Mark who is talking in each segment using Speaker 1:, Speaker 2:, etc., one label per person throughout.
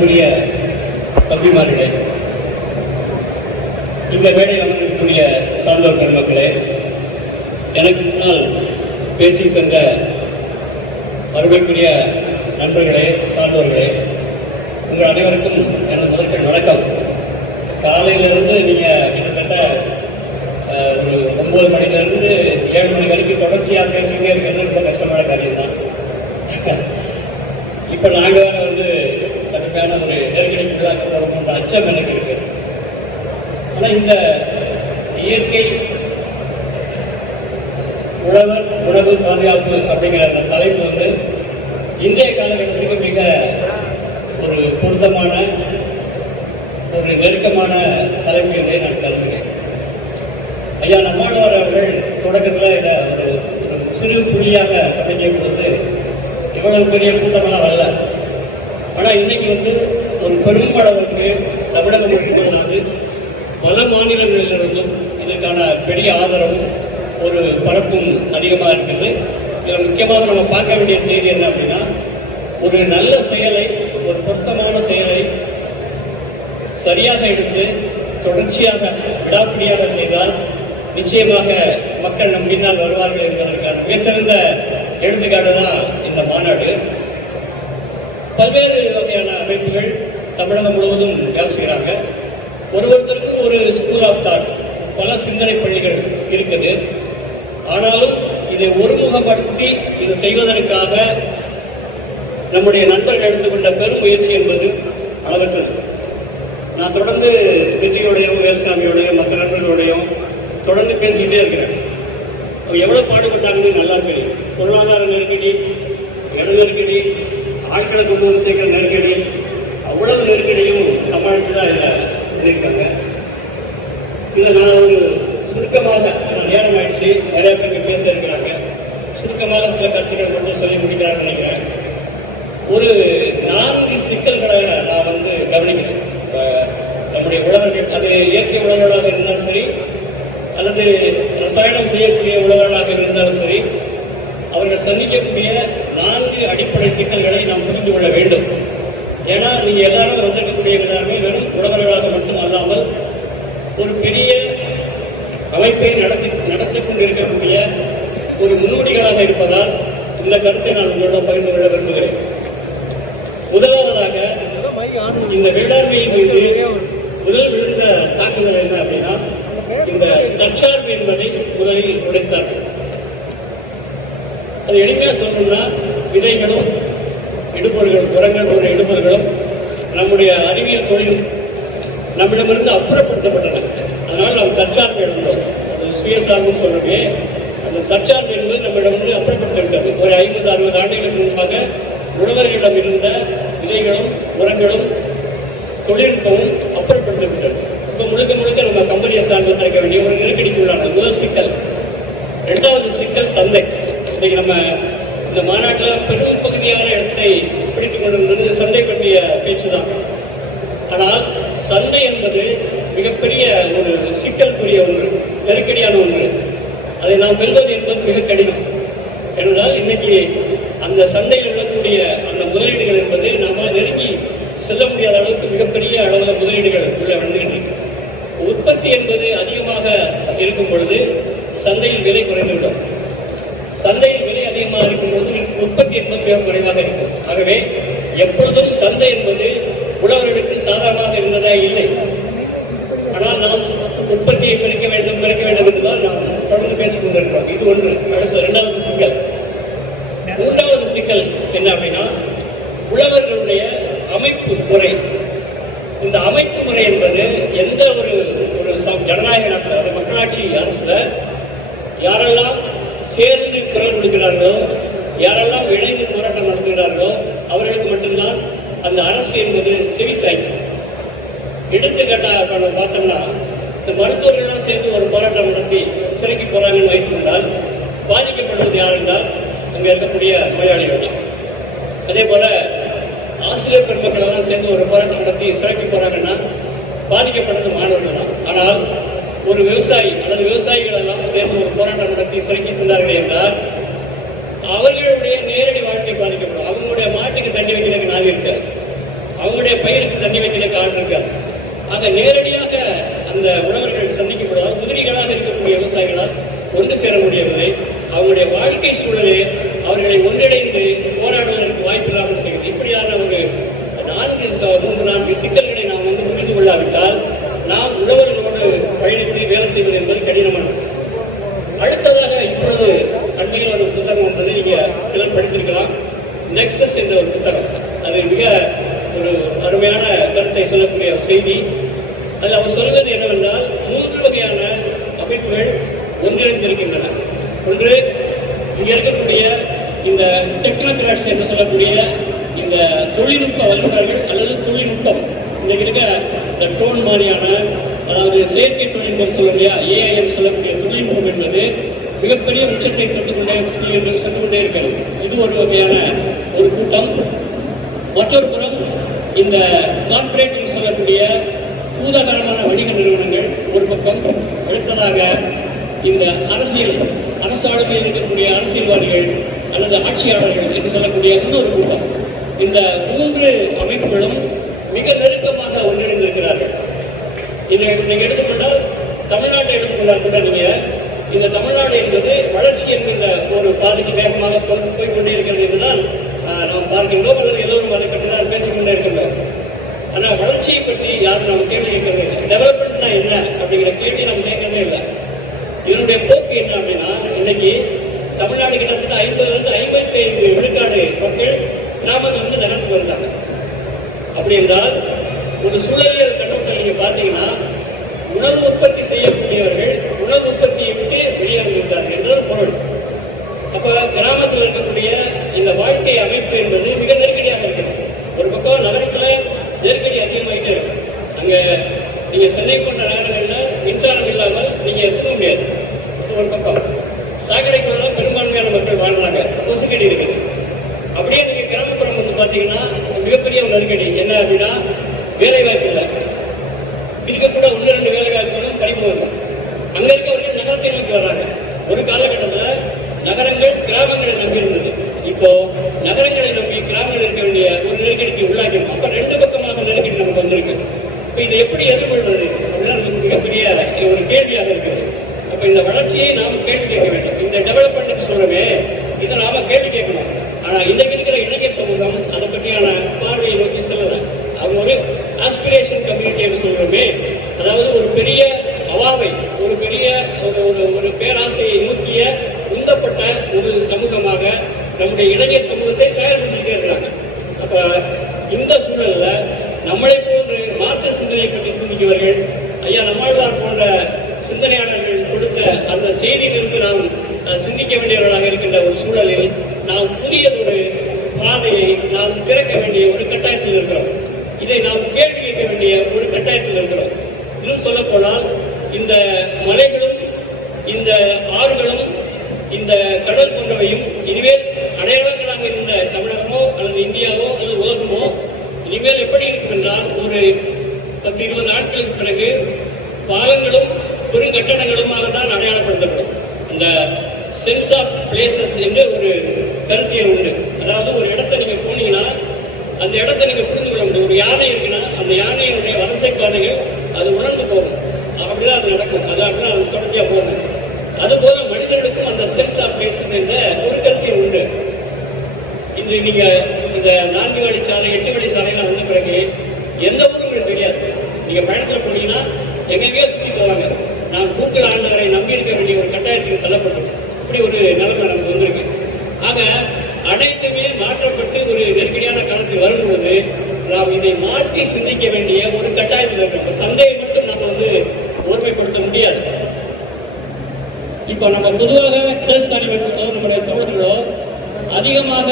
Speaker 1: கூடிய தம்பிமார்களே இந்த மேடையில் அமர்ந்திருக்கக்கூடிய சான்றோர் பெருமக்களே எனக்கு முன்னால் பேசி சென்ற அருமைக்குரிய நண்பர்களே சான்றோர்களே உங்கள் அனைவருக்கும் எனது முதற்கள் வணக்கம். காலையிலிருந்து நீங்கள் கிட்டத்தட்ட ஒரு ஒன்பது மணிலேருந்து ஏழு மணி வரைக்கும் தொடர்ச்சியாக பேசிக்கிட்டே இருக்கிறது ரொம்ப கஷ்டமான காரியம் தான் இப்போ நாங்கள் வந்து கடுமையான ஒரு நெருக்கடிக்குள்ளாக்க என்ற அச்சம் எனக்கு இருக்கு. ஆனால் இந்த இயற்கை உழவர் உணவு பாதுகாப்பு அப்படிங்கிற அந்த தலைப்பு வந்து இன்றைய காலகட்டத்துக்கு மிக ஒரு பொருத்தமான ஒரு நெருக்கமான தலைப்பு என்றே நான் கருதுகிறேன். ஐயா நம்மாழ்வார் அவர்கள் தொடக்கத்தில் இதை ஒரு ஒரு சிறு புள்ளியாக தொடங்கிய பொழுது இவ்வளவு பெரிய கூட்டமெல்லாம் வரல. ஆனால் இன்னைக்கு வந்து ஒரு பெரும்பளவுக்கு தமிழகம் மட்டுமல்லாது பல மாநிலங்களிலிருந்தும் இதற்கான பெரிய ஆதரவும் ஒரு பரப்பும் அதிகமாக இருக்குது இதில் முக்கியமாக நம்ம பார்க்க வேண்டிய செய்தி என்ன அப்படின்னா ஒரு நல்ல செயலை ஒரு பொருத்தமான செயலை சரியாக எடுத்து தொடர்ச்சியாக விடாப்பிடியாக செய்தால் நிச்சயமாக மக்கள் நம் பின்னால் வருவார்கள் என்பதற்கான மிகச்சிறந்த எடுத்துக்காட்டு தான் இந்த மாநாடு. பல்வேறு வகையான அமைப்புகள் தமிழகம் முழுவதும் வேலை செய்கிறாங்க ஒரு ஒருத்தருக்கும் ஒரு ஸ்கூல் ஆஃப் தாட் பல சிந்தனை பள்ளிகள் இருக்குது. ஆனாலும் இதை ஒருமுகப்படுத்தி இதை செய்வதற்காக நம்முடைய நண்பர்கள் எடுத்துக்கொண்ட பெரும் முயற்சி என்பது அளவற்றது. நான் தொடர்ந்து வெற்றியோடையும் வேல்சாமியோடையும் மற்ற நண்பர்களோடையும் தொடர்ந்து பேசிக்கிட்டே இருக்கிறேன். அவங்க எவ்வளோ பாடுபட்டாங்கன்னு நல்லா தெரியும். பொருளாதார நெருக்கடி இட நெருக்கடி ஆட்களை கொண்டு வந்து சேர்க்கிற நெருக்கடி அவ்வளவு நெருக்கடியும் சமாளித்து தான் இதை பண்ணியிருக்காங்க. இதை நான் ஒரு சுருக்கமாக நேரம் ஆயிடுச்சு. நிறைய பேருக்கு பேச இருக்கிறாங்க. சுருக்கமாக சில கருத்துக்கள் மட்டும் சொல்லி முடிக்கிறான்னு நினைக்கிறேன். ஒரு நான்கு சிக்கல்களை நான் வந்து கவனிக்கிறேன். நம்முடைய உழவர்கள் அது இயற்கை உழவர்களாக இருந்தாலும் சரி அல்லது ரசாயனம் செய்யக்கூடிய உழவர்களாக இருந்தாலும் சரி அவர்கள் சந்திக்கக்கூடிய நான்கு அடிப்படை சிக்கல்களை நாம் புரிந்து கொள்ள வேண்டும். ஏன்னா நீங்க எல்லாரும் வந்திருக்கக்கூடிய எல்லாருமே வெறும் உழவர்களாக மட்டும் அல்லாமல் ஒரு பெரிய அமைப்பை நடத்தி நடத்தி கொண்டிருக்கக்கூடிய ஒரு முன்னோடிகளாக இருப்பதால் இந்த கருத்தை நான் உங்களிடம் பகிர்ந்து கொள்ள விரும்புகிறேன். முதலாவதாக இந்த வேளாண்மையின் மீது முதல் விழுந்த தாக்குதல் என்ன அப்படின்னா இந்த தற்சார்பு என்பதை முதலில் உடைத்தார் அது எளிமையா சொல்லணும்னா விதைகளும் இடுபொருள்கள் உரங்கள் போன்ற இடுபொருள்களும் நம்முடைய அறிவியல் தொழில் நம்மிடமிருந்து அப்புறப்படுத்தப்பட்டன. அதனால் நாம் தற்சார்பு இழந்தோம். அது சுயசார்புன்னு சொல்றோமே. அந்த தற்சார்பு என்பது நம்மிடமிருந்து அப்புறப்படுத்த விட்டது. ஒரு ஐம்பது அறுபது ஆண்டுகளுக்கு முன்பாக உழவர்களிடம் இருந்த விதைகளும் உரங்களும் தொழில்நுட்பமும் அப்புறப்படுத்தப்பட்டது இப்போ முழுக்க முழுக்க நம்ம கம்பெனியை சார்ந்து இருக்க வேண்டிய ஒரு நெருக்கடிக்குள்ளான முதல் சிக்கல். ரெண்டாவது சிக்கல் சந்தை. இன்றைக்கு நம்ம இந்த மாநாட்டில் பெரும் பகுதியான இடத்தை பிடித்துக் கொண்டிருந்தது சந்தை பற்றிய பேச்சு தான் ஆனால் சந்தை என்பது மிகப்பெரிய ஒரு சிக்கலுக்குரிய ஒன்று நெருக்கடியான ஒன்று. அதை நாம் வெல்வது என்பது மிக கடினம். ஏனென்றால் இன்னைக்கு அந்த சந்தையில் உள்ளக்கூடிய அந்த முதலீடுகள் என்பது நாம நெருங்கி செல்ல முடியாத அளவுக்கு மிகப்பெரிய அளவில் முதலீடுகள் உள்ள வந்துகிட்டு இருக்கு. உற்பத்தி என்பது அதிகமாக இருக்கும் பொழுது சந்தையில் விலை குறைந்துவிடும். சந்தையில் அதிகமாக இருக்கும் உற்பத்தி என்பது மிக குறைவாக இருக்கும் ஆகவே எப்பொழுதும் சந்தை என்பது உழவர்களுக்கு சாதாரணமாக இருந்ததா? இல்லை. ஆனால் நாம் உற்பத்தியை பெருக்க வேண்டும் பெருக்க வேண்டும் என்றுதான் நாம் தொடர்ந்து பேசிக் கொண்டிருக்கிறோம். இது ஒன்று. அடுத்த இரண்டாவது சிக்கல். மூன்றாவது சிக்கல் என்ன அப்படின்னா உழவர்களுடைய அமைப்பு முறை. இந்த அமைப்பு முறை என்பது எந்த ஒரு ஒரு ஜனநாயக மக்களாட்சி அரசுல யாரெல்லாம் சேர்ந்து குரல் கொடுக்கிறார்களோ யாரெல்லாம் இணைந்து போராட்டம் நடத்துகிறார்களோ அவர்களுக்கு மட்டும்தான் அந்த அரசு என்பது செவி சாய்க்கும் எடுத்துக்காட்டாக நம்ம பார்த்தோம்னா இந்த மருத்துவர்கள்லாம் சேர்ந்து ஒரு போராட்டம் நடத்தி சிறைக்கு போறாங்கன்னு வைத்துக் கொண்டால் பாதிக்கப்படுவது யார் என்றால் அங்கே இருக்கக்கூடிய நோயாளிகள் தான். அதே போல ஆசிரியர் பெருமக்கள் எல்லாம் சேர்ந்து ஒரு போராட்டம் நடத்தி சிறைக்கு போறாங்கன்னா பாதிக்கப்படுறது மாணவர்கள் தான். ஆனால் ஒரு விவசாயி அல்லது விவசாயிகள் எல்லாம் சேர்ந்து ஒரு போராட்டம் நடத்தி சிறைக்கு சென்றார்கள் என்றால் அவர்களுடைய நேரடி வாழ்க்கை பாதிக்கப்படும். அவங்களுடைய மாட்டுக்கு தண்ணி வைக்கிறதுக்கு நாதி இருக்காது. அவங்களுடைய பயிருக்கு தண்ணி வைக்கிறதுக்கு ஆள் இருக்காது. ஆக நேரடியாக அந்த உழவர்கள் சந்திக்கக்கூடாது உதிரிகளாக இருக்கக்கூடிய விவசாயிகளால் ஒன்று சேர முடியவில்லை. அவங்களுடைய வாழ்க்கை சூழலே அவர்களை ஒன்றிணைந்து போராடுவதற்கு வாய்ப்பு இல்லாமல் செய்கிறது இப்படியான ஒரு நான்கு மூன்று நான்கு சிக்கல்களை நாம் வந்து புரிந்து கொள்ளாவிட்டால் நாம் உழவர் வேலை செய்வது என்பது கடினமானது. அடுத்ததாக இப்பொழுது அண்மையில் ஒரு புத்தகம் வந்தது நீங்க சிலர் படித்திருக்கலாம். நெக்ஸஸ் என்ற ஒரு புத்தகம். அது மிக ஒரு அருமையான கருத்தை சொல்லக்கூடிய செய்தி. அதில் அவர் சொல்வது என்னவென்றால் மூன்று வகையான அமைப்புகள் ஒன்றிணைந்திருக்கின்றன. ஒன்று இங்கே இருக்கக்கூடிய இந்த டெக்னோகிராட்ஸ் என்று சொல்லக்கூடிய இந்த தொழில்நுட்ப வல்லுநர்கள் அல்லது தொழில்நுட்பம். இன்னைக்கு இருக்க இந்த ட்ரோன் மாதிரியான அதாவது செயற்கை தொழில்நுட்பம் சொல்ல முடியா ஏஐஎம் சொல்லக்கூடிய தொழில்நுட்பம் என்பது மிகப்பெரிய உச்சத்தை தொட்டுக்கொண்டே என்று சொல்லிக்கொண்டே இருக்கிறது. இது ஒரு வகையான ஒரு கூட்டம். மற்றொரு புறம் இந்த கார்பரேட் சொல்லக்கூடிய பூதாகரமான வணிக நிறுவனங்கள் ஒரு பக்கம். அடுத்ததாக இந்த அரசியல் அரசாளுமையில் இருக்கக்கூடிய அரசியல்வாதிகள் அல்லது ஆட்சியாளர்கள் என்று சொல்லக்கூடிய இன்னொரு கூட்டம். இந்த மூன்று அமைப்புகளும் மிக நெருக்கமாக ஒன்றிணைந்திருக்கிறார்கள். இதை நீங்கள் எடுத்துக்கொண்டால் தமிழ்நாட்டை எடுத்துக்கொண்டால் கூட நீங்க இந்த தமிழ்நாடு என்பது வளர்ச்சி என்கின்ற ஒரு பாதைக்கு வேகமாக போய்கொண்டே போய்க்கொண்டே இருக்கிறது என்றுதான் நாம் பார்க்கின்றோம் அல்லது எல்லோரும் அதை பற்றி தான் பேசிக்கொண்டே இருக்கின்றோம். ஆனால் வளர்ச்சியை பற்றி யாரும் நம்ம கேள்வி கேட்கறதே இல்லை. டெவலப்மெண்ட்னா என்ன அப்படிங்கிற கேள்வி நம்ம கேட்கறதே இல்லை. இதனுடைய போக்கு என்ன அப்படின்னா இன்னைக்கு தமிழ்நாடு கிட்டத்தட்ட ஐம்பதுலேருந்து ஐம்பத்தி ஐந்து விழுக்காடு மக்கள் கிராமத்துல வந்து நகரத்துக்கு வந்தாங்க. அப்படி என்றால் ஒரு சூழலியல் நீங்க பார்த்தீங்கன்னா உணவு உற்பத்தி செய்யக்கூடியவர்கள் உணவு உற்பத்தியை விட்டு வெளியே வந்துவிட்டார்கள் பொருள். அப்ப கிராமத்தில் இருக்கக்கூடிய இந்த வாழ்க்கை அமைப்பு என்பது மிக நெருக்கடியாக இருக்கிறது. ஒரு பக்கம் நகரத்துல நெருக்கடி அதிகமாயிட்டே இருக்கு. அங்க நீங்க சென்னை போன்ற நகரங்களில் மின்சாரம் இல்லாமல் நீங்க திரும்ப முடியாது. ஒரு பக்கம். சாக்கடைக்குள்ள பெரும்பான்மையான மக்கள் வாழ்றாங்க. கொசுக்கடி இருக்குது. அப்படியே நீங்க கிராமப்புறம் வந்து பாத்தீங்கன்னா மிகப்பெரிய ஒரு நெருக்கடி. என்ன அப்படின்னா வேலை வாய்ப்பு இல்லை. இருக்கக்கூட ஒன்று ரெண்டு வேலை வாய்ப்புகளும் பறிப்பு இருக்கும் இருக்கவர்கள் நகரத்தை நோக்கி வர்றாங்க. ஒரு காலகட்டத்தில் நகரங்கள் கிராமங்களை நம்பி இருந்தது. இப்போ நகரங்களை நம்பி கிராமங்கள் இருக்க வேண்டிய ஒரு நெருக்கடிக்கு உள்ளாக்கணும் அப்போ ரெண்டு பக்கமாக நெருக்கடி நமக்கு வந்திருக்கு. இப்போ இதை எப்படி எதிர்கொள்வது அப்படிதான் நமக்கு மிகப்பெரிய ஒரு கேள்வியாக இருக்கிறது. அப்போ இந்த வளர்ச்சியை நாம் கேட்டு கேட்க வேண்டும். இந்த டெவலப்மெண்ட் சொல்றமே இதை நாம கேட்டு கேட்கணும். ஆனால் இன்னைக்கு இருக்கிற இளைஞர் சமூகம் அதை பற்றியான பார்வையை நோக்கி செல்லலை. அவங்க ஒரு ஆஸ்பிரேஷன் கம்யூனிட்டி என்று சொல்றோமே அதாவது ஒரு பெரிய அவாவை ஒரு பெரிய ஒரு ஒரு ஒரு பேராசையை நோக்கிய உந்தப்பட்ட ஒரு சமூகமாக நம்முடைய இளைஞர் சமூகத்தை தயார்படுத்திட்டே இருக்கிறாங்க. அப்ப இந்த சூழல்ல நம்மளை போன்று மாற்று சிந்தனையை பற்றி சிந்திக்கவர்கள் ஐயா நம்மாழ்வார் போன்ற சிந்தனையாளர்கள் கொடுத்த அந்த செய்தியிலிருந்து நாம் சிந்திக்க வேண்டியவர்களாக இருக்கின்ற ஒரு சூழலில் நாம் புதிய ஒரு பாதையை நாம் திறக்க வேண்டிய ஒரு கட்டாயத்தில் இருக்கிறோம். இதை நாம் கேள்வி கேட்க வேண்டிய ஒரு கட்டாயத்தில் இருக்கிறோம். இன்னும் சொல்ல போனால் இந்த மலைகளும் இந்த ஆறுகளும் இந்த கடல் போன்றவையும் இனிமேல் அடையாளங்களாக இருந்த தமிழகமோ அல்லது இந்தியாவோ அல்லது உலகமோ இனிமேல் எப்படி இருக்கும் என்றால் ஒரு பத்து இருபது நாட்களுக்கு பிறகு பாலங்களும் பெருங்கட்டடங்களுமாக தான் அடையாளப்படுத்தப்படும். அந்த சென்ஸ் ஆஃப் பிளேசஸ் என்று ஒரு கருத்தியல் உண்டு. அதாவது ஒரு இடத்தை நீங்கள் போனீங்கன்னா அந்த இடத்தை நீங்கள் ஒரு யானை இருக்குன்னா அந்த யானையினுடைய வலசை பாதைகள் அது உணர்ந்து போகும். அப்படிதான் அது நடக்கும். அது அப்படிதான் அது தொடர்ச்சியாக போகும். அதுபோல மனிதர்களுக்கும் அந்த சென்ஸ் ஆஃப் பிளேசஸ் என்ற ஒரு கருத்தியல் உண்டு. இன்று நீங்க இந்த நான்கு வழி சாலை எட்டு வழி சாலையெல்லாம் வந்த பிறகு எந்த ஊரும் உங்களுக்கு தெரியாது. நீங்க பயணத்துல போனீங்கன்னா எங்கெங்கேயோ சுற்றி போவாங்க. நான் கூகுள் ஆண்டவரை நம்பி இருக்க வேண்டிய ஒரு கட்டாயத்துக்கு தள்ளப்பட்டோம். இப்படி ஒரு நிலைமை நமக்கு வந்திருக்கு. ஆக அனைத்துமே மாற்றப்பட்டு ஒரு நெருக்கடியான காலத்தில் வரும்பொழுது நாம் இதை மாற்றி சிந்திக்க வேண்டிய ஒரு கட்டாயத்தில் இருக்கோம் சந்தையை மட்டும் நம்ம வந்து ஒருமைப்படுத்த முடியாது. இப்போ நம்ம பொதுவாக இடதுசாரி அமைப்புகளோ நம்முடைய தோழர்களோ அதிகமாக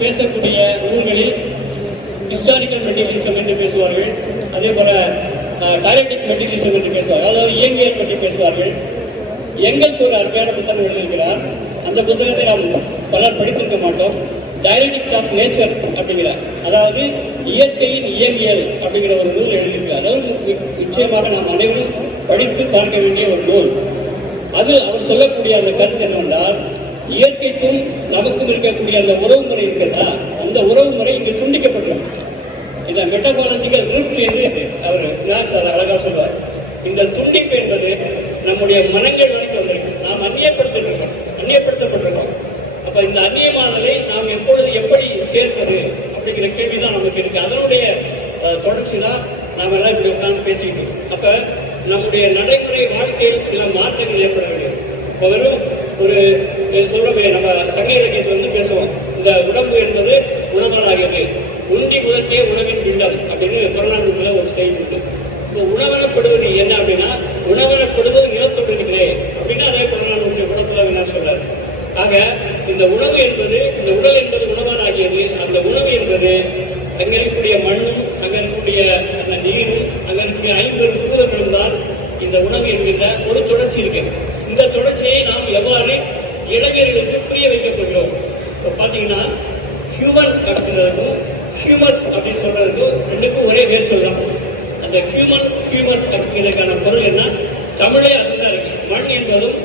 Speaker 1: பேசக்கூடிய நூல்களில் ஹிஸ்டாரிக்கல் மெட்டீரியலிசம் என்று பேசுவார்கள். அதே போல டைரக்டிக் மெட்டீரியலிசம் என்று பேசுவார்கள். அதாவது இயங்கியல் பற்றி பேசுவார்கள். எங்கள் ஒரு அருமையான புத்தகம் எழுதியிருக்கிறார். அந்த புத்தகத்தை நாம் பலர் படித்திருக்க மாட்டோம். டைரக்டிக்ஸ் ஆஃப் நேச்சர் அப்படிங்கிற அதாவது இயற்கையின் இயங்கியல் அப்படிங்கிற ஒரு நூல் எழுதியிருக்கிறார் அதாவது நிச்சயமாக நாம் அனைவரும் படித்து பார்க்க வேண்டிய ஒரு நூல். அது அவர் சொல்லக்கூடிய அந்த கருத்து என்னவென்றால் இயற்கைக்கும் நமக்கும் இருக்கக்கூடிய அந்த உறவு முறை இருக்கிறதா அந்த உறவு முறை இங்கு துண்டிக்கப்பட்டுள்ளது. இந்த மெட்டபாலஜிக்கல் ரிஃப்ட் என்று அவர் விநாயகர் சார் அழகாக சொல்வார். இந்த துண்டிப்பு என்பது நம்முடைய மனங்கள் வரைக்கும் வந்திருக்கு. நாம் அந்நியப்படுத்திட்டு இருக்கோம். அந்நியப்படுத்தப்பட்டிருக்கோம். அப்போ இந்த அந்நியமாதலை நாம் எப்பொழுது எப்படி சேர்ப்பது? கேட்குற கேள்வி தான் நமக்கு இருக்கு. அதனுடைய தொடர்ச்சி தான் நாம் எல்லாம் இப்படி உட்காந்து பேசிக்கிட்டு இருக்கோம். அப்ப நம்முடைய நடைமுறை வாழ்க்கையில் சில மாற்றங்கள் ஏற்பட வேண்டியது இப்போ வெறும் ஒரு அஹ், நம்ம சங்க இலக்கியத்தில் வந்து பேசுவோம். இந்த உடம்பு என்பது உணவலாகியது. உண்டி முதற்கே உணவின் பிண்டம் அப்படின்னு புறநானூற்றில் ஒரு செய்தி உண்டு. இப்போ உணவனப்படுவது என்ன அப்படின்னா உணவனப்படுவது நிலத்தொடுகிறே அப்படின்னு அதே புறநானூற்று புறப்புலவினார் சொல்றாரு. ஆக இந்த உணவு என்பது இந்த உடல் என்பது ஆகியது அந்த உணவு என்பது அங்க இருக்கக்கூடிய மண்ணும் அங்க இருக்கக்கூடிய அந்த நீரும் அங்க இருக்கக்கூடிய ஐம்பது பூதங்களும் தான் இந்த உணவு என்கின்ற ஒரு தொடர்ச்சி இருக்கு இந்த தொடர்ச்சியை நாம் எவ்வாறு இளைஞர்களுக்கு புரிய வைக்கப் போகிறோம்? இப்போ பார்த்தீங்கன்னா ஹியூமன் அப்படின்றதுக்கும் ஹியூமஸ் அப்படின்னு சொல்றதுக்கும் ரெண்டுக்கும் ஒரே பேர் சொல்லலாம் அந்த ஹியூமன் ஹியூமஸ் அப்படிங்கிறதுக்கான பொருள் என்ன? தமிழே அதுதான் இருக்கு. மண் என்பதும்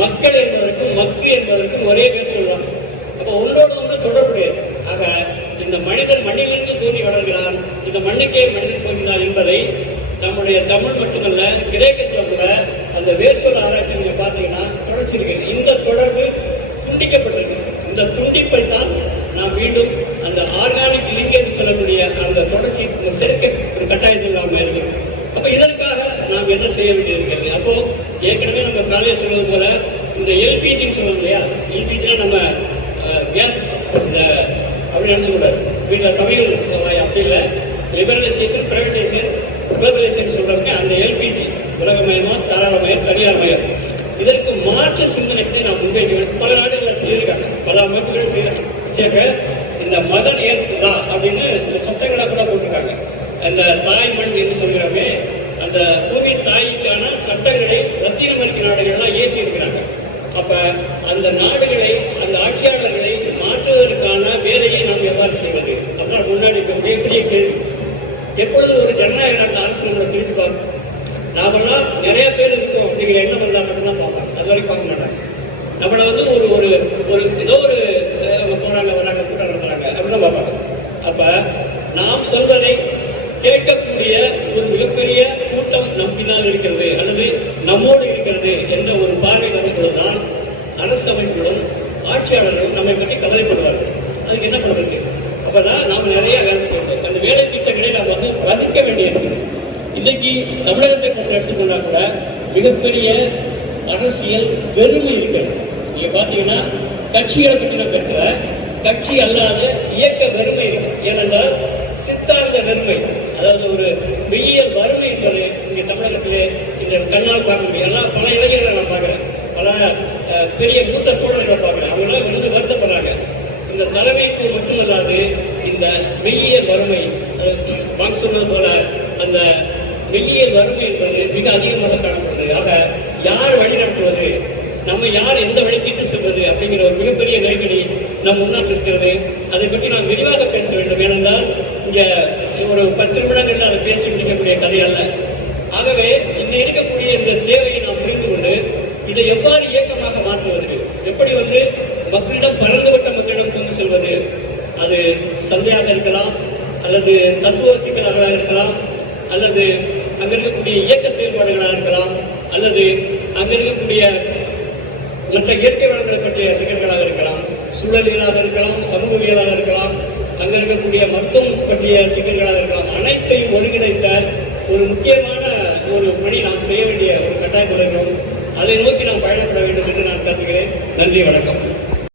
Speaker 1: மக்கள் என்பதற்கும் மக்கு என்பதற்கும் ஒரே பேர் சொல்லலாம் அப்போ ஒன்றோடு தொடர்புடையது ஆக இந்த மனிதன் மண்ணிலிருந்து தோன்றி வளர்கிறான். இந்த மண்ணுக்கே மனிதன் போகிறான் என்பதை நம்முடைய தமிழ் மட்டுமல்ல கிரேக்கத்தில் கூட அந்த வேர் ஆராய்ச்சி நீங்கள் பார்த்தீங்கன்னா தொடர்ச்சிருக்கு இந்த தொடர்பு துண்டிக்கப்பட்டிருக்கு. இந்த துண்டிப்பை தான் நாம் மீண்டும் அந்த ஆர்கானிக் லிங்க் என்று சொல்லக்கூடிய அந்த தொடர்ச்சி சேர்க்க ஒரு கட்டாயத்தில் நாம் இருக்கிறோம் அப்போ இதற்காக நாம் என்ன செய்ய வேண்டியிருக்கிறது? அப்போ ஏற்கனவே நம்ம காலையில் சொல்வது போல இந்த எல்பிஜின்னு சொல்லுவோம் இல்லையா? எல்பிஜினா நம்ம கேஸ் இந்த அப்படி நினச்சக்கூடாது வீட்டில் சமையல் அப்படி இல்லை. லிபரலைசேஷன் பிரைவேடைசேஷன் குளோபலைசேஷன் சொல்கிறதுக்கு அந்த எல்பிஜி உலகமயமா தாராளமயம் தனியார் மயம் இதற்கு மாற்று சிந்தனைக்கு நான் முன்வைக்க பல நாடுகளில் சொல்லியிருக்காங்க. பல அமைப்புகள் செய்ய இந்த மதர் ஏர்த் தான் அப்படின்னு சில சட்டங்களை கூட போட்டிருக்காங்க. அந்த தாய் மண் என்று சொல்கிறோமே அந்த பூமி தாய்க்கான சட்டங்களை லத்தீன் அமெரிக்க நாடுகள்லாம் ஏற்றி இருக்கிறாங்க அப்போ அந்த நாடுகளை அந்த ஆட்சியாளர்களை மாற்றுவதற்கான வேலையை நாம் எவ்வாறு செய்வது? அதான் முன்னாடி இப்ப மிகப்பெரிய கேள்வி. எப்பொழுது ஒரு ஜனநாயக நாட்டு அரசு நம்மளை திரும்பி பார்க்கும்? நாமெல்லாம் நிறைய பேர் இருக்கோம். அப்படிங்கிற எண்ணம் வந்தால் மட்டும்தான் பார்ப்பாங்க. அது வரைக்கும் பார்க்க மாட்டாங்க. நம்மளை வந்து ஒரு ஒரு ஒரு ஏதோ ஒரு அஹ், அவங்க போறாங்க வராங்க கூட்டம் நடத்துறாங்க அப்படின்னு பார்ப்பாங்க. அப்போ நாம் சொல்வதை கேட்கக்கூடிய ஒரு மிகப்பெரிய கூட்டம் நம் பின்னால் இருக்கிறது அல்லது நம்மோடு இருக்கிறது என்ற ஒரு பார்வை வரும்பொழுதுதான் அரசு அமைப்புகளும் ஆட்சியாளர்களும் நம்மை பற்றி கவலைப்படுவார்கள். அதுக்கு என்ன பண்றது? அப்பதான் நாம நிறைய வேலை செய்யணும். அந்த வேலை திட்டங்களை நாம் வந்து வகுக்க வேண்டிய இன்னைக்கு தமிழகத்தை பற்றி எடுத்துக்கொண்டா கூட மிகப்பெரிய அரசியல் பெருமை இருக்கிறது நீங்க பாத்தீங்கன்னா கட்சிகளை பற்றி நான் பேசல கட்சி அல்லாத இயக்க வறுமை இருக்கு. ஏனென்றால் சித்தாந்த வெறுமை. அதாவது ஒரு மெய்யியல் வறுமை என்பது இங்கே தமிழகத்திலே இந்த கண்ணால் பார்க்க முடியும். எல்லாம் பல இளைஞர்களை நான் பார்க்குறேன். பல பெரிய மூத்த தோழர்களை பார்க்குறேன். அவங்க எல்லாம் வருத்தப்படுறாங்க. இந்த தலைமைத்துவம் மட்டுமல்லாது இந்த மெய்யியல் வறுமை அது சொன்னது போல அந்த மெய்யியல் வறுமை என்பது மிக அதிகமாக காணப்படுது ஆக யார் வழி நடத்துவது நம்ம யார் எந்த வழிக்கிட்டு செல்வது அப்படிங்கிற ஒரு மிகப்பெரிய நெருக்கடி நம் முன்னால் இருக்கிறது. அதை பற்றி நாம் விரிவாக பேச வேண்டும். ஏனென்றால் இங்கே ஒரு பத்து நிமிடங்களில் அதை பேசி முடிக்கக்கூடிய கதை அல்ல. ஆகவே இங்கே இருக்கக்கூடிய இந்த தேவையை நாம் புரிந்து கொண்டு இதை எவ்வாறு இயக்கமாக மாற்றுவது? எப்படி வந்து மக்களிடம் பறந்துவிட்ட மக்களிடம் கொண்டு செல்வது? அது சந்தையாக இருக்கலாம் அல்லது தத்துவ சிக்கலாக இருக்கலாம் அல்லது அங்கே இருக்கக்கூடிய இயக்க செயல்பாடுகளாக இருக்கலாம் அல்லது அங்கே இருக்கக்கூடிய மற்ற இயற்கை வளங்களை பற்றிய சிக்கல்களாக இருக்கலாம் சூழலியலாக இருக்கலாம் சமூகவியலாக இருக்கலாம் அங்கே இருக்கக்கூடிய மருத்துவம் பற்றிய சிக்கல்களாக இருக்கலாம் அனைத்தையும் ஒருங்கிணைத்த ஒரு முக்கியமான ஒரு பணி நாம் செய்ய வேண்டிய ஒரு கட்டாயத்தில் இருக்கிறோம். அதை நோக்கி நாம் பயணப்பட வேண்டும் என்று நான் கருதுகிறேன். நன்றி வணக்கம்.